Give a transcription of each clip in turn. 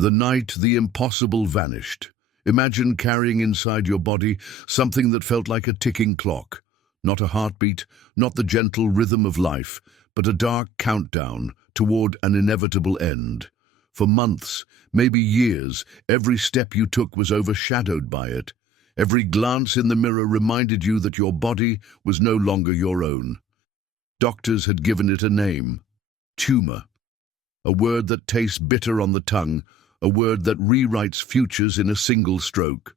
The night the impossible vanished. Imagine carrying inside your body something that felt like a ticking clock. Not a heartbeat, not the gentle rhythm of life, but a dark countdown toward an inevitable end. For months, maybe years, every step you took was overshadowed by it. Every glance in the mirror reminded you that your body was no longer your own. Doctors had given it a name: tumor. A word that tastes bitter on the tongue, a word that rewrites futures in a single stroke.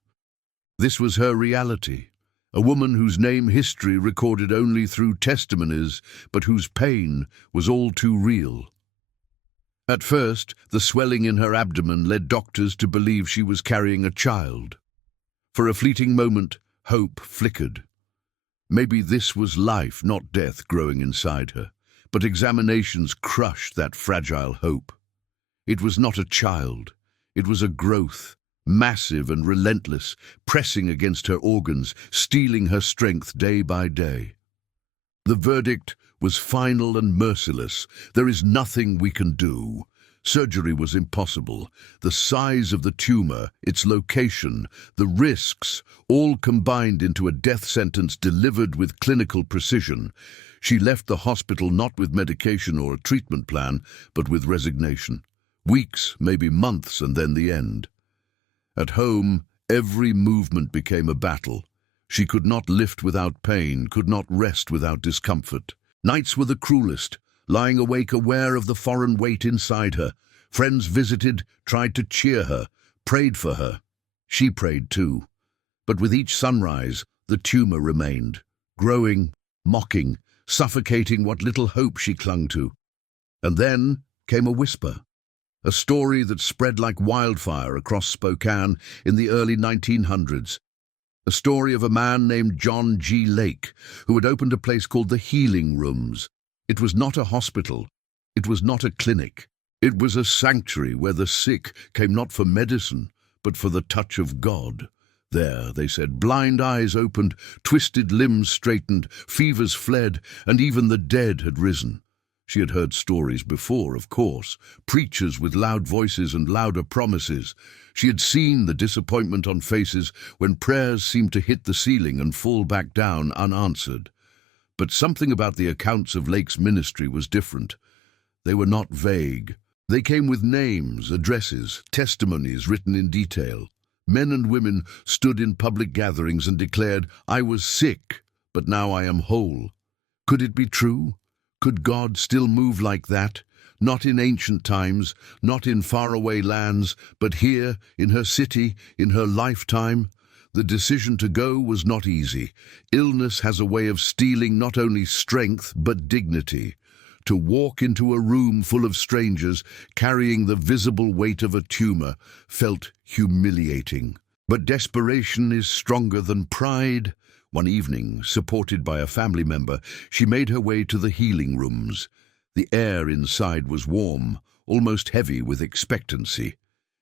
This was her reality, a woman whose name history recorded only through testimonies, but whose pain was all too real. At first, the swelling in her abdomen led doctors to believe she was carrying a child. For a fleeting moment, hope flickered. Maybe this was life, not death, growing inside her. But examinations crushed that fragile hope. It was not a child. It was a growth, massive and relentless, pressing against her organs, stealing her strength day by day. The verdict was final and merciless. There is nothing we can do. Surgery was impossible. The size of the tumor, its location, the risks, all combined into a death sentence delivered with clinical precision. She left the hospital not with medication or a treatment plan, but with resignation. Weeks, maybe months, and then the end. At home, every movement became a battle. She could not lift without pain, could not rest without discomfort. Nights were the cruelest, lying awake aware of the foreign weight inside her. Friends visited, tried to cheer her, prayed for her. She prayed too. But with each sunrise, the tumor remained, growing, mocking, suffocating what little hope she clung to. And then came a whisper, a story that spread like wildfire across Spokane in the early 1900s. A story of a man named John G. Lake, who had opened a place called the Healing Rooms. It was not a hospital. It was not a clinic. It was a sanctuary where the sick came not for medicine, but for the touch of God. There, they said, blind eyes opened, twisted limbs straightened, fevers fled, and even the dead had risen. She had heard stories before, of course, preachers with loud voices and louder promises. She had seen the disappointment on faces when prayers seemed to hit the ceiling and fall back down unanswered. But something about the accounts of Lake's ministry was different. They were not vague. They came with names, addresses, testimonies written in detail. Men and women stood in public gatherings and declared, "I was sick, but now I am whole." Could it be true? Could God still move like that? Not in ancient times, not in faraway lands, but here, in her city, in her lifetime? The decision to go was not easy. Illness has a way of stealing not only strength, but dignity. To walk into a room full of strangers, carrying the visible weight of a tumor, felt humiliating. But desperation is stronger than pride. One evening, supported by a family member, she made her way to the Healing Rooms. The air inside was warm, almost heavy with expectancy.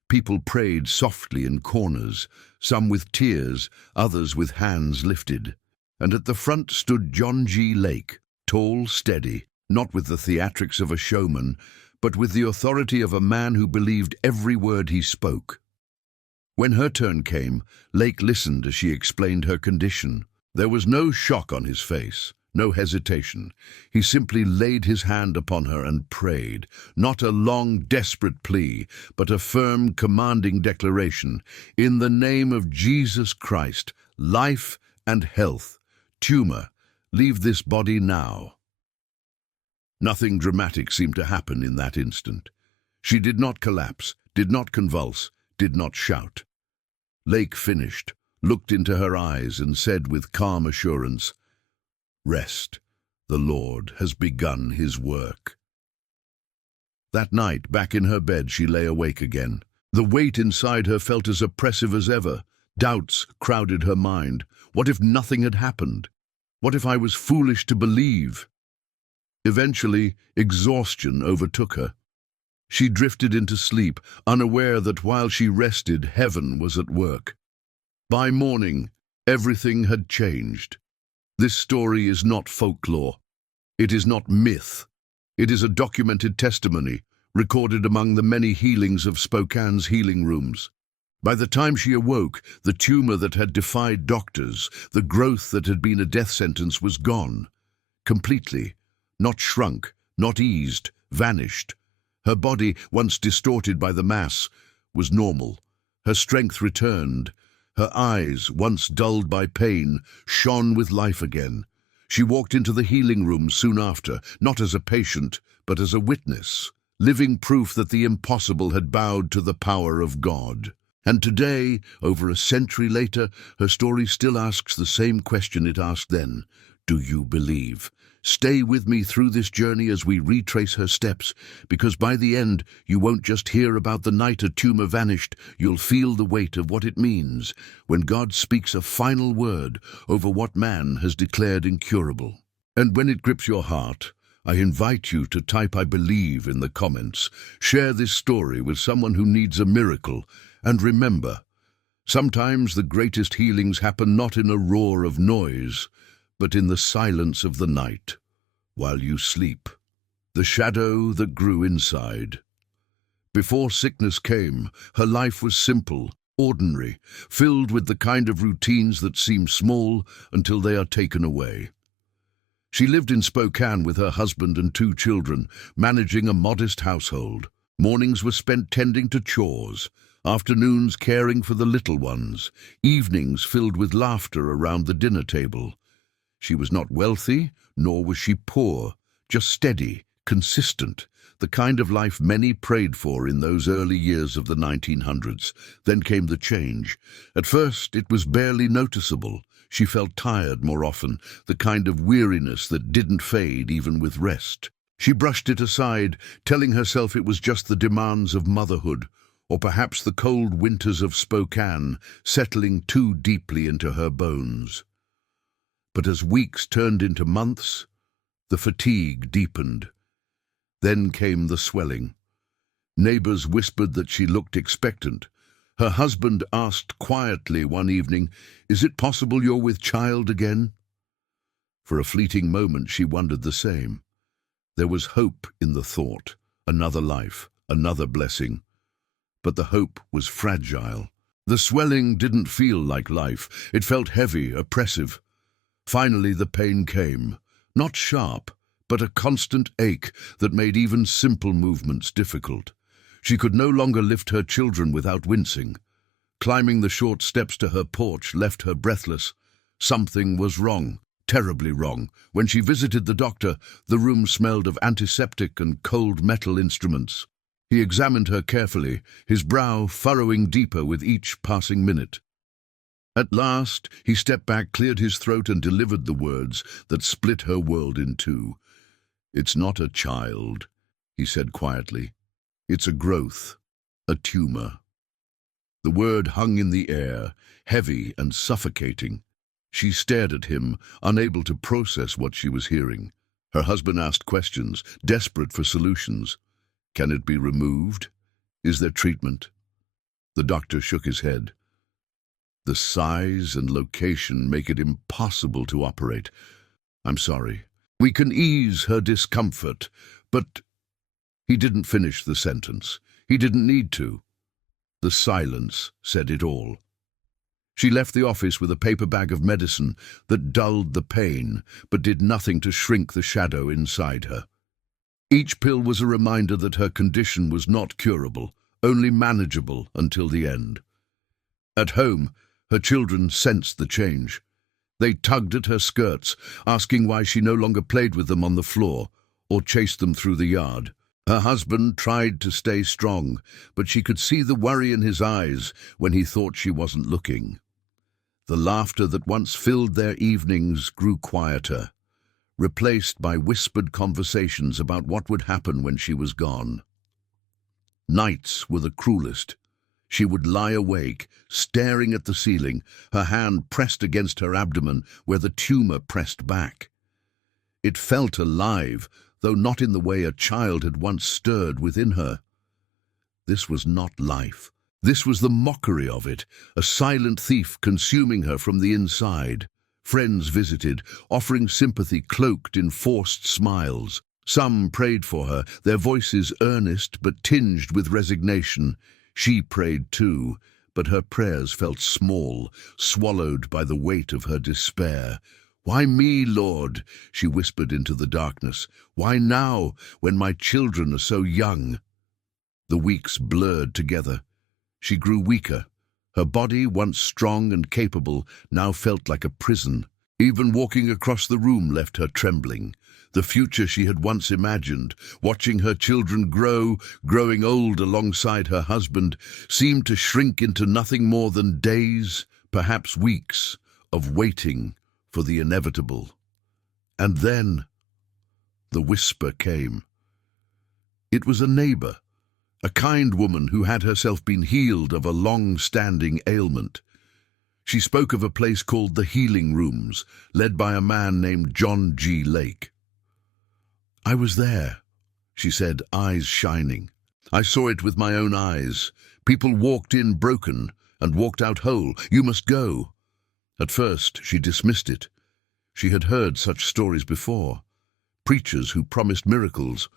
People prayed softly in corners, some with tears, others with hands lifted. And at the front stood John G. Lake, tall, steady, not with the theatrics of a showman, but with the authority of a man who believed every word he spoke. When her turn came, Lake listened as she explained her condition. There was no shock on his face, no hesitation. He simply laid his hand upon her and prayed, not a long, desperate plea, but a firm, commanding declaration. In the name of Jesus Christ, life and health, tumor, leave this body now. Nothing dramatic seemed to happen in that instant. She did not collapse, did not convulse, did not shout. Lake finished, looked into her eyes and said with calm assurance, "Rest. The Lord has begun his work." That night, back in her bed, she lay awake again. The weight inside her felt as oppressive as ever. Doubts crowded her mind. What if nothing had happened? What if I was foolish to believe? Eventually, exhaustion overtook her. She drifted into sleep, unaware that while she rested, heaven was at work. By morning, everything had changed. This story is not folklore. It is not myth. It is a documented testimony, recorded among the many healings of Spokane's healing rooms. By the time she awoke, the tumor that had defied doctors, the growth that had been a death sentence, was gone. Completely. Not shrunk, not eased, vanished. Her body, once distorted by the mass, was normal. Her strength returned. Her eyes, once dulled by pain, shone with life again. She walked into the healing room soon after, not as a patient, but as a witness, living proof that the impossible had bowed to the power of God. And today, over a century later, her story still asks the same question it asked then. Do you believe? Stay with me through this journey as we retrace her steps, because by the end, you won't just hear about the night a tumor vanished, you'll feel the weight of what it means when God speaks a final word over what man has declared incurable. And when it grips your heart, I invite you to type "I believe" in the comments. Share this story with someone who needs a miracle. And remember, sometimes the greatest healings happen not in a roar of noise, but in the silence of the night, while you sleep. The shadow that grew inside. Before sickness came, her life was simple, ordinary, filled with the kind of routines that seem small until they are taken away. She lived in Spokane with her husband and 2 children, managing a modest household. Mornings were spent tending to chores, afternoons caring for the little ones, evenings filled with laughter around the dinner table. She was not wealthy, nor was she poor, just steady, consistent, the kind of life many prayed for in those early years of the 1900s. Then came the change. At first, it was barely noticeable. She felt tired more often, the kind of weariness that didn't fade even with rest. She brushed it aside, telling herself it was just the demands of motherhood, or perhaps the cold winters of Spokane settling too deeply into her bones. But as weeks turned into months, the fatigue deepened. Then came the swelling. Neighbors whispered that she looked expectant. Her husband asked quietly one evening, "Is it possible you're with child again?" For a fleeting moment she wondered the same. There was hope in the thought, another life, another blessing. But the hope was fragile. The swelling didn't feel like life. It felt heavy, oppressive. Finally the pain came, not sharp, but a constant ache that made even simple movements difficult. She could no longer lift her children without wincing. Climbing the short steps to her porch left her breathless. Something was wrong, terribly wrong. When she visited the doctor, the room smelled of antiseptic and cold metal instruments. He examined her carefully, his brow furrowing deeper with each passing minute. At last, he stepped back, cleared his throat, and delivered the words that split her world in two. "It's not a child," he said quietly. "It's a growth, a tumor." The word hung in the air, heavy and suffocating. She stared at him, unable to process what she was hearing. Her husband asked questions, desperate for solutions. "Can it be removed? Is there treatment?" The doctor shook his head. "The size and location make it impossible to operate. I'm sorry. We can ease her discomfort, but—" He didn't finish the sentence. He didn't need to. The silence said it all. She left the office with a paper bag of medicine that dulled the pain, but did nothing to shrink the shadow inside her. Each pill was a reminder that her condition was not curable, only manageable until the end. At home, her children sensed the change. They tugged at her skirts, asking why she no longer played with them on the floor or chased them through the yard. Her husband tried to stay strong, but she could see the worry in his eyes when he thought she wasn't looking. The laughter that once filled their evenings grew quieter, replaced by whispered conversations about what would happen when she was gone. Nights were the cruelest. She would lie awake, staring at the ceiling, her hand pressed against her abdomen where the tumor pressed back. It felt alive, though not in the way a child had once stirred within her. This was not life. This was the mockery of it, a silent thief consuming her from the inside. Friends visited, offering sympathy cloaked in forced smiles. Some prayed for her, their voices earnest but tinged with resignation. She prayed too, but her prayers felt small, swallowed by the weight of her despair. "Why me, Lord?" she whispered into the darkness. "Why now, when my children are so young?" The weeks blurred together. She grew weaker. Her body, once strong and capable, now felt like a prison. Even walking across the room left her trembling. The future she had once imagined, watching her children growing old alongside her husband, seemed to shrink into nothing more than days, perhaps weeks, of waiting for the inevitable. And then the whisper came. It was a neighbor, a kind woman who had herself been healed of a long-standing ailment. She spoke of a place called the Healing Rooms, led by a man named John G. Lake. "I was there," she said, eyes shining. "I saw it with my own eyes. People walked in broken and walked out whole. You must go." At first, she dismissed it. She had heard such stories before. Preachers who promised miracles,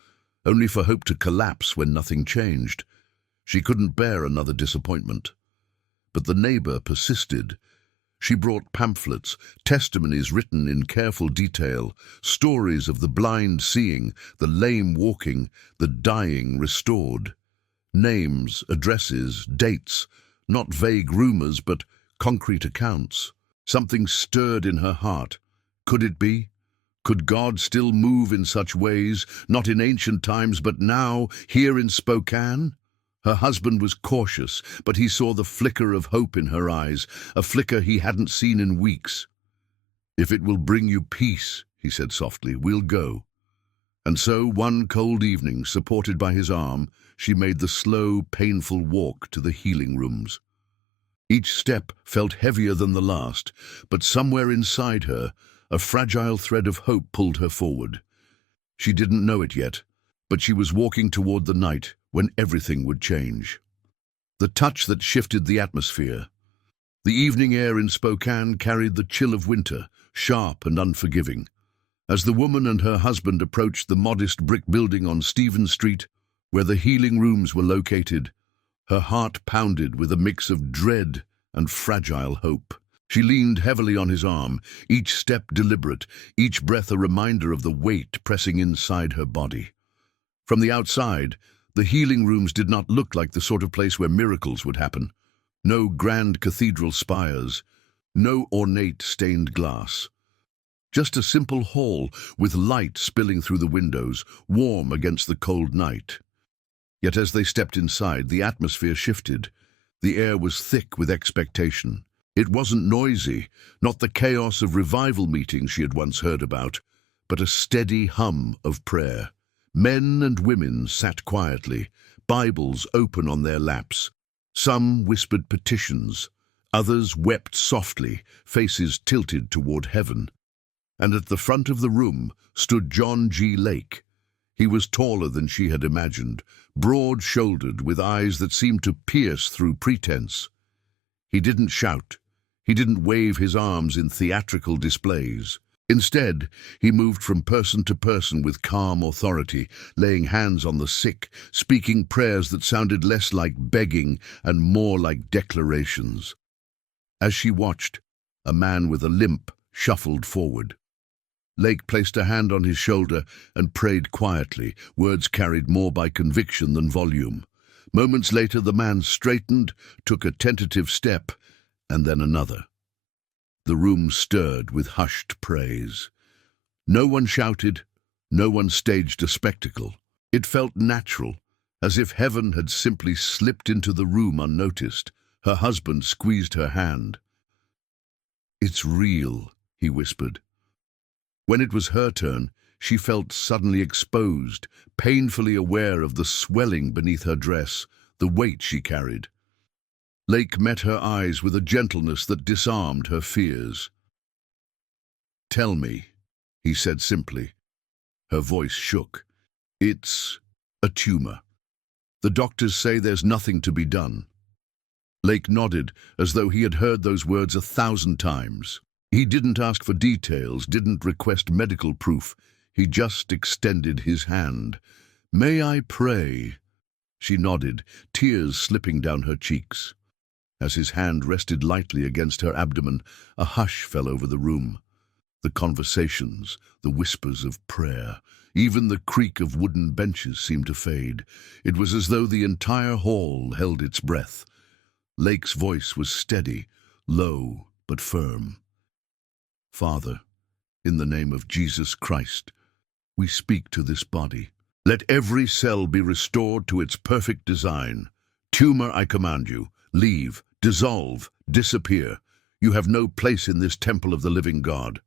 only for hope to collapse when nothing changed. She couldn't bear another disappointment. But the neighbor persisted. She brought pamphlets, testimonies written in careful detail, stories of the blind seeing, the lame walking, the dying restored. Names, addresses, dates, not vague rumors, but concrete accounts. Something stirred in her heart. Could it be? Could God still move in such ways, not in ancient times, but now, here in Spokane? Her husband was cautious, but he saw the flicker of hope in her eyes, a flicker he hadn't seen in weeks. "If it will bring you peace," he said softly, "we'll go." And so, one cold evening, supported by his arm, she made the slow, painful walk to the Healing Rooms. Each step felt heavier than the last, but somewhere inside her, a fragile thread of hope pulled her forward. She didn't know it yet, but she was walking toward the night when everything would change. The touch that shifted the atmosphere. The evening air in Spokane carried the chill of winter, sharp and unforgiving. As the woman and her husband approached the modest brick building on Stevens Street, where the Healing Rooms were located, her heart pounded with a mix of dread and fragile hope. She leaned heavily on his arm, each step deliberate, each breath a reminder of the weight pressing inside her body. From the outside, the Healing Rooms did not look like the sort of place where miracles would happen. No grand cathedral spires, no ornate stained glass. Just a simple hall with light spilling through the windows, warm against the cold night. Yet as they stepped inside, the atmosphere shifted. The air was thick with expectation. It wasn't noisy, not the chaos of revival meetings she had once heard about, but a steady hum of prayer. Men and women sat quietly, Bibles open on their laps. Some whispered petitions, others wept softly, faces tilted toward heaven. And at the front of the room stood John G. Lake. He was taller than she had imagined, broad-shouldered, with eyes that seemed to pierce through pretense. He didn't shout. He didn't wave his arms in theatrical displays. Instead, he moved from person to person with calm authority, laying hands on the sick, speaking prayers that sounded less like begging and more like declarations. As she watched, a man with a limp shuffled forward. Lake placed a hand on his shoulder and prayed quietly, words carried more by conviction than volume. Moments later, the man straightened, took a tentative step, and then another. The room stirred with hushed praise. No one shouted, no one staged a spectacle. It felt natural, as if heaven had simply slipped into the room unnoticed. Her husband squeezed her hand. "It's real," he whispered. When it was her turn, she felt suddenly exposed, painfully aware of the swelling beneath her dress, the weight she carried. Lake met her eyes with a gentleness that disarmed her fears. "Tell me," he said simply. Her voice shook. "It's a tumor. The doctors say there's nothing to be done." Lake nodded, as though he had heard those words 1,000 times. He didn't ask for details, didn't request medical proof. He just extended his hand. "May I pray?" She nodded, tears slipping down her cheeks. As his hand rested lightly against her abdomen, a hush fell over the room. The conversations, the whispers of prayer, even the creak of wooden benches seemed to fade. It was as though the entire hall held its breath. Lake's voice was steady, low but firm. "Father, in the name of Jesus Christ, we speak to this body. Let every cell be restored to its perfect design. Tumor, I command you, leave, dissolve, disappear. You have no place in this temple of the living God."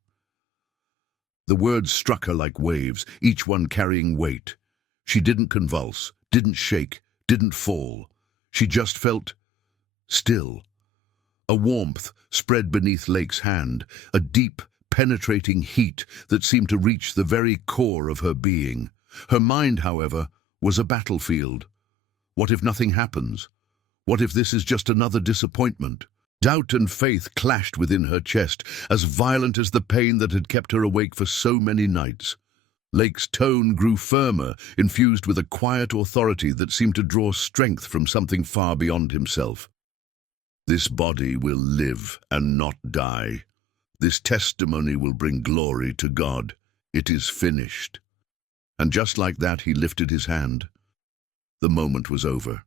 The words struck her like waves, each one carrying weight. She didn't convulse, didn't shake, didn't fall. She just felt still. A warmth spread beneath Lake's hand, a deep, penetrating heat that seemed to reach the very core of her being. Her mind, however, was a battlefield. What if nothing happens? What if this is just another disappointment? Doubt and faith clashed within her chest, as violent as the pain that had kept her awake for so many nights. Lake's tone grew firmer, infused with a quiet authority that seemed to draw strength from something far beyond himself. "This body will live and not die. This testimony will bring glory to God. It is finished." And just like that, he lifted his hand. The moment was over.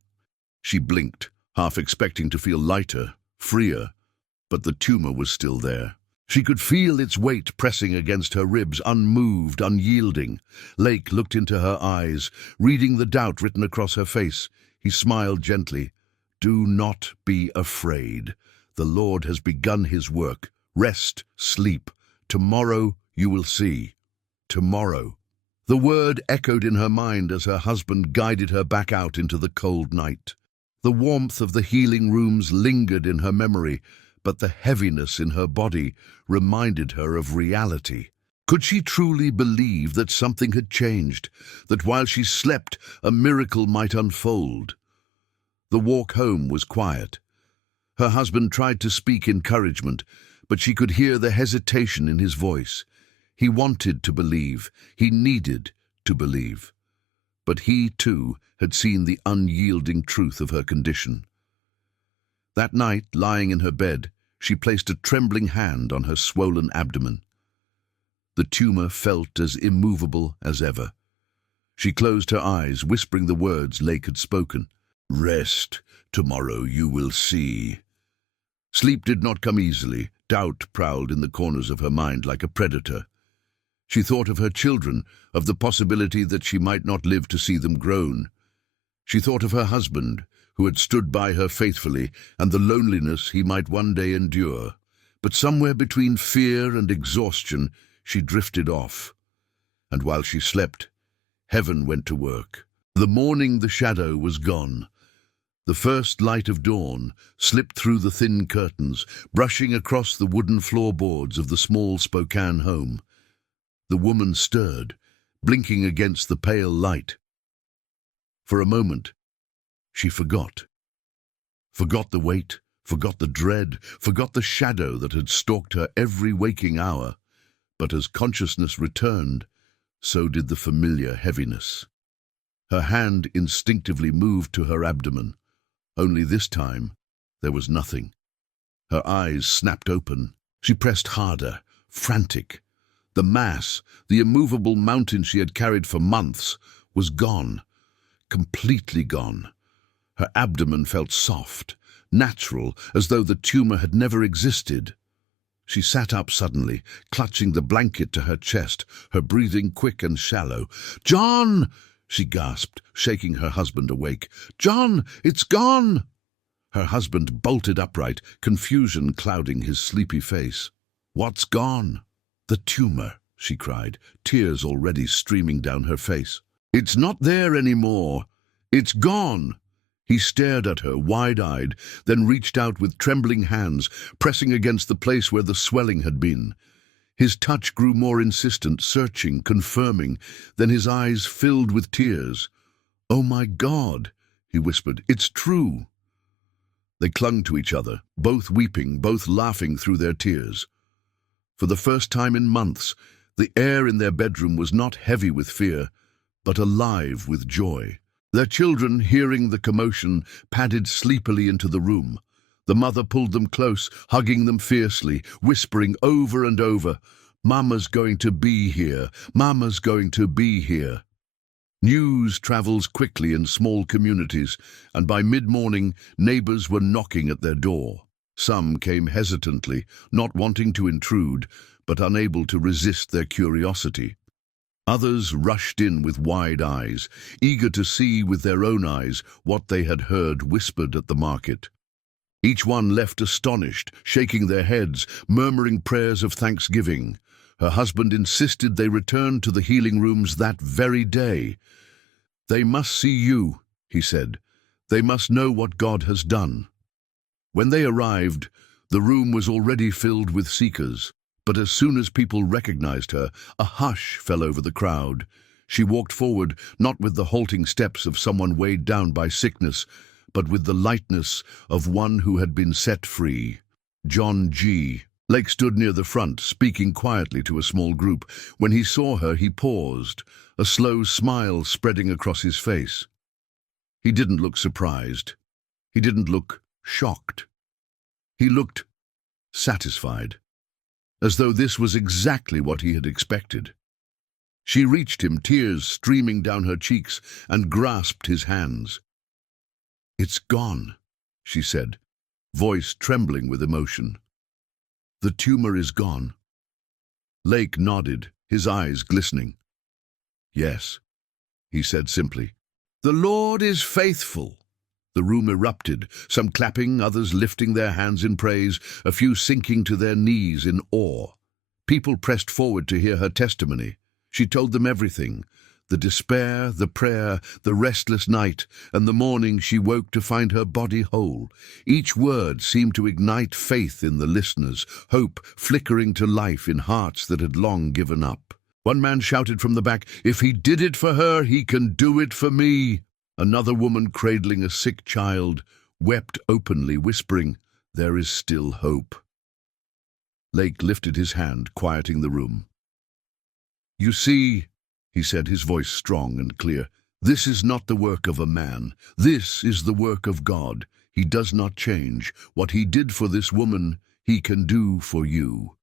She blinked, half expecting to feel lighter, freer, but the tumor was still there. She could feel its weight pressing against her ribs, unmoved, unyielding. Lake looked into her eyes, reading the doubt written across her face. He smiled gently. "Do not be afraid. The Lord has begun his work. Rest, sleep. Tomorrow you will see. Tomorrow." The word echoed in her mind as her husband guided her back out into the cold night. The warmth of the healing rooms lingered in her memory, but the heaviness in her body reminded her of reality. Could she truly believe that something had changed, that while she slept, a miracle might unfold? The walk home was quiet. Her husband tried to speak encouragement, but she could hear the hesitation in his voice. He wanted to believe. He needed to believe. But he, too, had seen the unyielding truth of her condition. That night, lying in her bed, she placed a trembling hand on her swollen abdomen. The tumor felt as immovable as ever. She closed her eyes, whispering the words Lake had spoken. "Rest. Tomorrow you will see." Sleep did not come easily. Doubt prowled in the corners of her mind like a predator. She thought of her children, of the possibility that she might not live to see them grown. She thought of her husband, who had stood by her faithfully, and the loneliness he might one day endure. But somewhere between fear and exhaustion, she drifted off. And while she slept, heaven went to work. The morning the shadow was gone. The first light of dawn slipped through the thin curtains, brushing across the wooden floorboards of the small Spokane home. The woman stirred, blinking against the pale light. For a moment, she forgot. Forgot the weight, forgot the dread, forgot the shadow that had stalked her every waking hour. But as consciousness returned, so did the familiar heaviness. Her hand instinctively moved to her abdomen. Only this time, there was nothing. Her eyes snapped open. She pressed harder, frantic. The mass, the immovable mountain she had carried for months, was gone, completely gone. Her abdomen felt soft, natural, as though the tumor had never existed. She sat up suddenly, clutching the blanket to her chest, her breathing quick and shallow. "John!" she gasped, shaking her husband awake. "John, it's gone!" Her husband bolted upright, confusion clouding his sleepy face. "What's gone?" "The tumor," she cried, tears already streaming down her face. "It's not there anymore. It's gone." He stared at her, wide-eyed, then reached out with trembling hands, pressing against the place where the swelling had been. His touch grew more insistent, searching, confirming. Then his eyes filled with tears. "Oh my God," he whispered, "it's true." They clung to each other, both weeping, both laughing through their tears. For the first time in months, The air in their bedroom was not heavy with fear, but alive with joy. Their children, hearing the commotion, padded sleepily into the room. The mother pulled them close, hugging them fiercely, whispering over and over, "Mama's going to be here. Mama's going to be here." News travels quickly in small communities, and by mid-morning, neighbors were knocking at their door. Some came hesitantly, not wanting to intrude, but unable to resist their curiosity. Others rushed in with wide eyes, eager to see with their own eyes what they had heard whispered at the market. Each one left astonished, shaking their heads, murmuring prayers of thanksgiving. Her husband insisted they return to the healing rooms that very day. "They must see you," he said. "They must know what God has done." When they arrived, the room was already filled with seekers, but as soon as people recognized her, a hush fell over the crowd. She walked forward, not with the halting steps of someone weighed down by sickness, but with the lightness of one who had been set free. John G. Lake stood near the front, speaking quietly to a small group. When he saw her, he paused, a slow smile spreading across his face. He didn't look surprised. He didn't look shocked. He looked satisfied, as though this was exactly what he had expected. She reached him, tears streaming down her cheeks, and grasped his hands. "It's gone," she said, voice trembling with emotion. "The tumor is gone." Lake nodded, his eyes glistening. "Yes," he said simply. "The Lord is faithful." The room erupted, some clapping, others lifting their hands in praise, a few sinking to their knees in awe. People pressed forward to hear her testimony. She told them everything: the despair, the prayer, the restless night, and the morning she woke to find her body whole. Each word seemed to ignite faith in the listeners, hope flickering to life in hearts that had long given up. One man shouted from the back, "If he did it for her, he can do it for me." Another woman, cradling a sick child, wept openly, whispering, "There is still hope." Lake lifted his hand, quieting the room. "You see," he said, his voice strong and clear, "this is not the work of a man. This is the work of God. He does not change. What he did for this woman, he can do for you."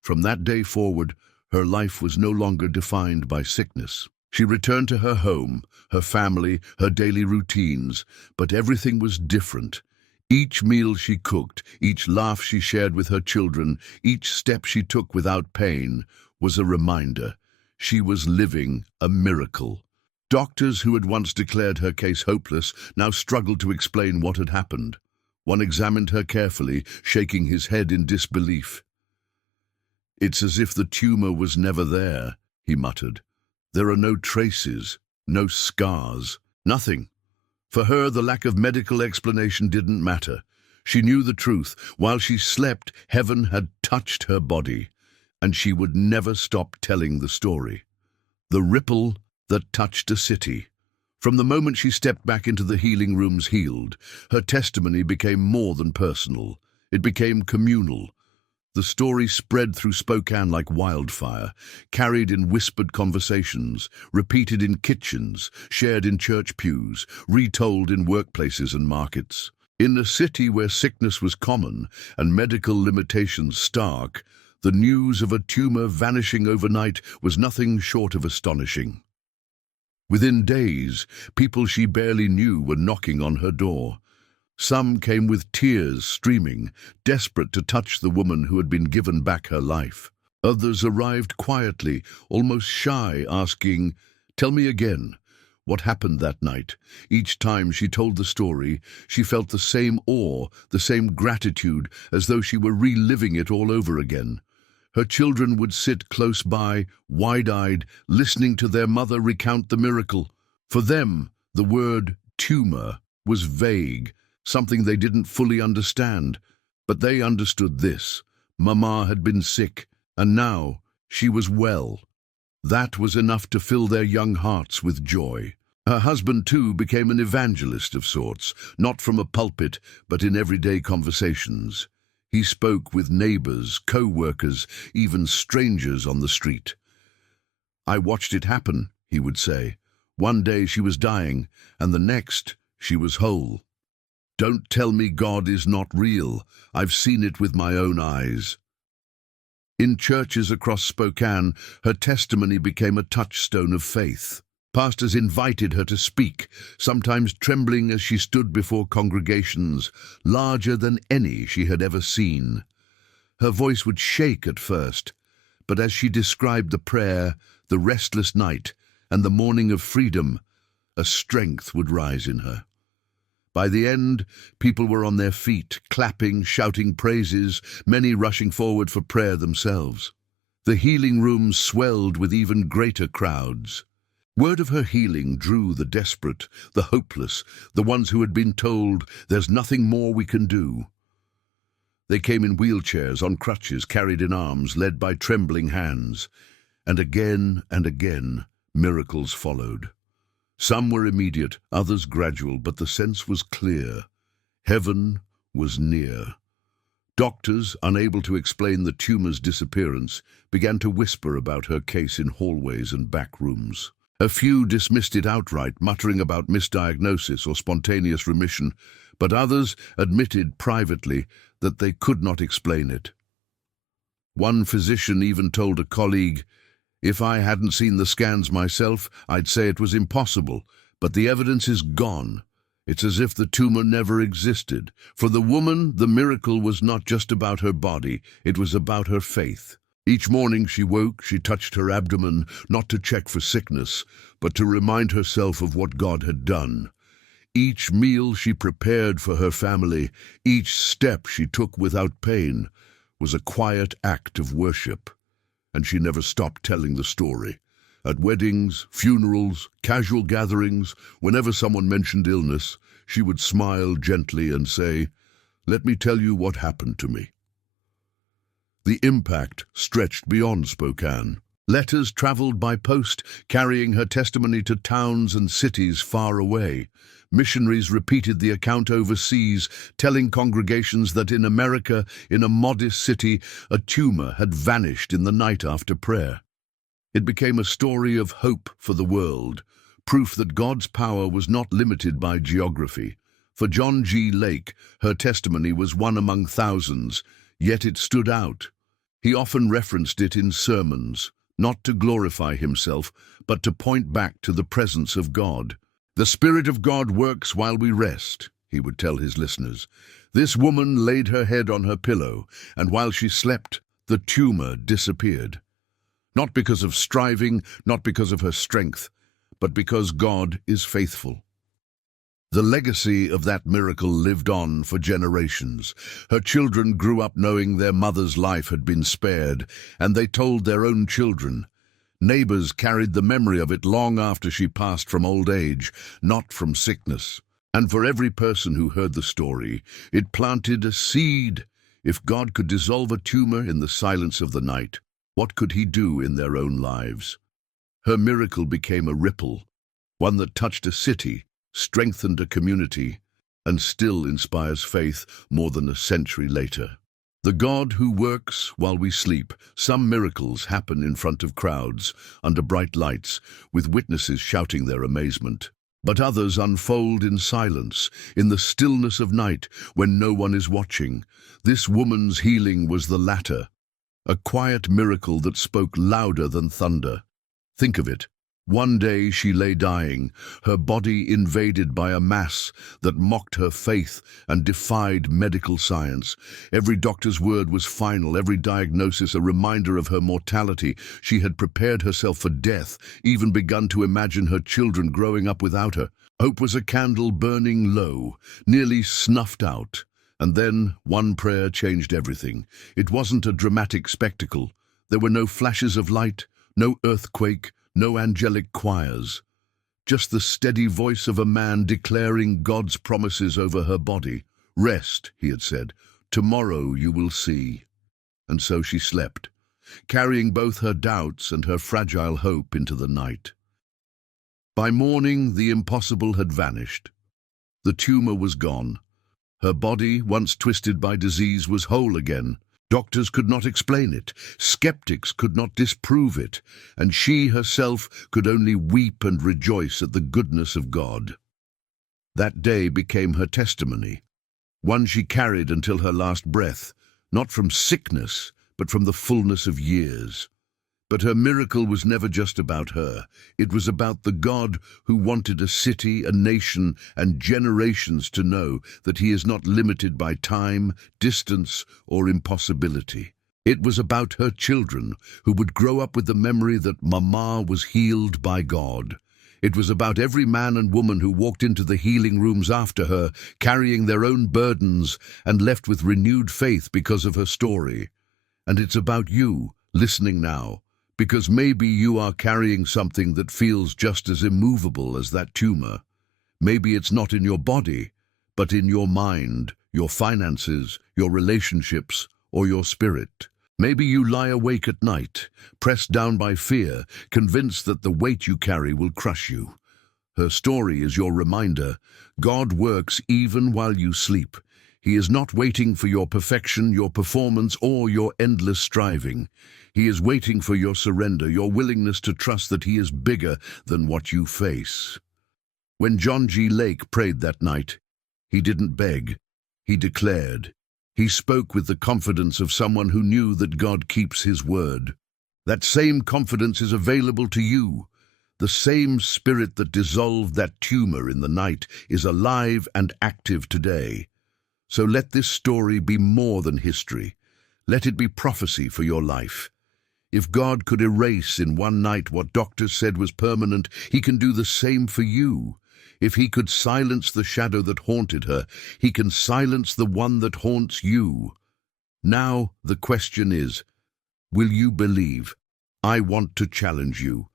From that day forward, her life was no longer defined by sickness. She returned to her home, her family, her daily routines, but everything was different. Each meal she cooked, each laugh she shared with her children, each step she took without pain, was a reminder. She was living a miracle. Doctors who had once declared her case hopeless now struggled to explain what had happened. One examined her carefully, shaking his head in disbelief. "It's as if the tumor was never there," he muttered. "There are no traces, no scars, nothing." For her, the lack of medical explanation didn't matter. She knew the truth. While she slept, heaven had touched her body, and she would never stop telling the story. The ripple that touched a city. From the moment she stepped back into the healing rooms healed, her testimony became more than personal. It became communal. The story spread through Spokane like wildfire, carried in whispered conversations, repeated in kitchens, shared in church pews, retold in workplaces and markets. In a city where sickness was common and medical limitations stark, the news of a tumor vanishing overnight was nothing short of astonishing. Within days, people she barely knew were knocking on her door. Some came with tears streaming, desperate to touch the woman who had been given back her life. Others arrived quietly, almost shy, asking, "Tell me again, what happened that night?" Each time she told the story, she felt the same awe, the same gratitude, as though she were reliving it all over again. Her children would sit close by, wide-eyed, listening to their mother recount the miracle. For them, the word tumor was vague, something they didn't fully understand. But they understood this: Mama had been sick, and now she was well. That was enough to fill their young hearts with joy. Her husband, too, became an evangelist of sorts, not from a pulpit, but in everyday conversations. He spoke with neighbors, co-workers, even strangers on the street. "I watched it happen," he would say. "One day she was dying, and the next she was whole. Don't tell me God is not real. I've seen it with my own eyes." In churches across Spokane, her testimony became a touchstone of faith. Pastors invited her to speak, sometimes trembling as she stood before congregations larger than any she had ever seen. Her voice would shake at first, but as she described the prayer, the restless night, and the morning of freedom, a strength would rise in her. By the end, people were on their feet, clapping, shouting praises, many rushing forward for prayer themselves. The healing rooms swelled with even greater crowds. Word of her healing drew the desperate, the hopeless, the ones who had been told, "There's nothing more we can do." They came in wheelchairs, on crutches, carried in arms, led by trembling hands. And again, miracles followed. Some were immediate, others gradual, but the sense was clear. Heaven was near. Doctors, unable to explain the tumor's disappearance, began to whisper about her case in hallways and back rooms. A few dismissed it outright, muttering about misdiagnosis or spontaneous remission, but others admitted privately that they could not explain it. One physician even told a colleague, "If I hadn't seen the scans myself, I'd say it was impossible, but the evidence is gone. It's as if the tumor never existed." For the woman, the miracle was not just about her body, it was about her faith. Each morning she woke, she touched her abdomen, not to check for sickness, but to remind herself of what God had done. Each meal she prepared for her family, each step she took without pain, was a quiet act of worship. And she never stopped telling the story. At weddings, funerals, casual gatherings, whenever someone mentioned illness, she would smile gently and say, "Let me tell you what happened to me." The impact stretched beyond Spokane. Letters traveled by post, carrying her testimony to towns and cities far away. Missionaries repeated the account overseas, telling congregations that in America, in a modest city, a tumor had vanished in the night after prayer. It became a story of hope for the world, proof that God's power was not limited by geography. For John G. Lake, her testimony was one among thousands, yet it stood out. He often referenced it in sermons, not to glorify himself, but to point back to the presence of God. "The Spirit of God works while we rest," he would tell his listeners. This woman laid her head on her pillow, and while she slept, the tumor disappeared. Not because of striving, not because of her strength, but because God is faithful. The legacy of that miracle lived on for generations. Her children grew up knowing their mother's life had been spared, and they told their own children. Neighbors carried the memory of it long after she passed from old age, not from sickness. And for every person who heard the story, it planted a seed. If God could dissolve a tumor in the silence of the night, what could he do in their own lives? Her miracle became a ripple, one that touched a city, strengthened a community, and still inspires faith more than a century later. The God who works while we sleep. Some miracles happen in front of crowds, under bright lights, with witnesses shouting their amazement. But others unfold in silence, in the stillness of night, when no one is watching. This woman's healing was the latter, a quiet miracle that spoke louder than thunder. Think of it. One day she lay dying, her body invaded by a mass that mocked her faith and defied medical science. Every doctor's word was final, every diagnosis a reminder of her mortality. She had prepared herself for death, even begun to imagine her children growing up without her. Hope was a candle burning low, nearly snuffed out. And then one prayer changed everything. It wasn't a dramatic spectacle. There were no flashes of light, no earthquake, no angelic choirs, just the steady voice of a man declaring God's promises over her body. "Rest," he had said, "tomorrow you will see." And so she slept, carrying both her doubts and her fragile hope into the night. By morning, the impossible had vanished. The tumor was gone. Her body, once twisted by disease, was whole again. Doctors could not explain it, skeptics could not disprove it, and she herself could only weep and rejoice at the goodness of God. That day became her testimony, one she carried until her last breath, not from sickness, but from the fullness of years. But her miracle was never just about her. It was about the God who wanted a city, a nation, and generations to know that he is not limited by time, distance, or impossibility. It was about her children who would grow up with the memory that Mama was healed by God. It was about every man and woman who walked into the healing rooms after her, carrying their own burdens and left with renewed faith because of her story. And it's about you, listening now, because maybe you are carrying something that feels just as immovable as that tumor. Maybe it's not in your body, but in your mind, your finances, your relationships, or your spirit. Maybe you lie awake at night, pressed down by fear, convinced that the weight you carry will crush you. Her story is your reminder. God works even while you sleep. He is not waiting for your perfection, your performance, or your endless striving. He is waiting for your surrender, your willingness to trust that he is bigger than what you face. When John G. Lake prayed that night, he didn't beg, he declared. He spoke with the confidence of someone who knew that God keeps his word. That same confidence is available to you. The same spirit that dissolved that tumor in the night is alive and active today. So let this story be more than history. Let it be prophecy for your life. If God could erase in one night what doctors said was permanent, he can do the same for you. If he could silence the shadow that haunted her, he can silence the one that haunts you. Now the question is, will you believe? I want to challenge you.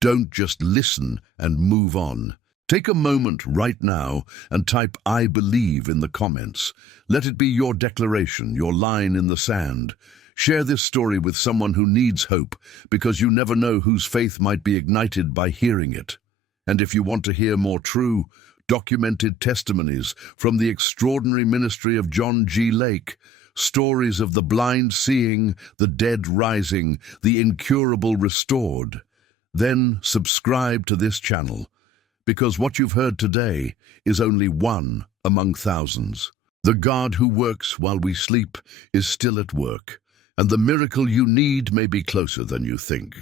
Don't just listen and move on. Take a moment right now and type "I believe" in the comments. Let it be your declaration, your line in the sand. Share this story with someone who needs hope, because you never know whose faith might be ignited by hearing it. And if you want to hear more true, documented testimonies from the extraordinary ministry of John G. Lake, stories of the blind seeing, the dead rising, the incurable restored, then subscribe to this channel, because what you've heard today is only one among thousands. The God who works while we sleep is still at work, and the miracle you need may be closer than you think.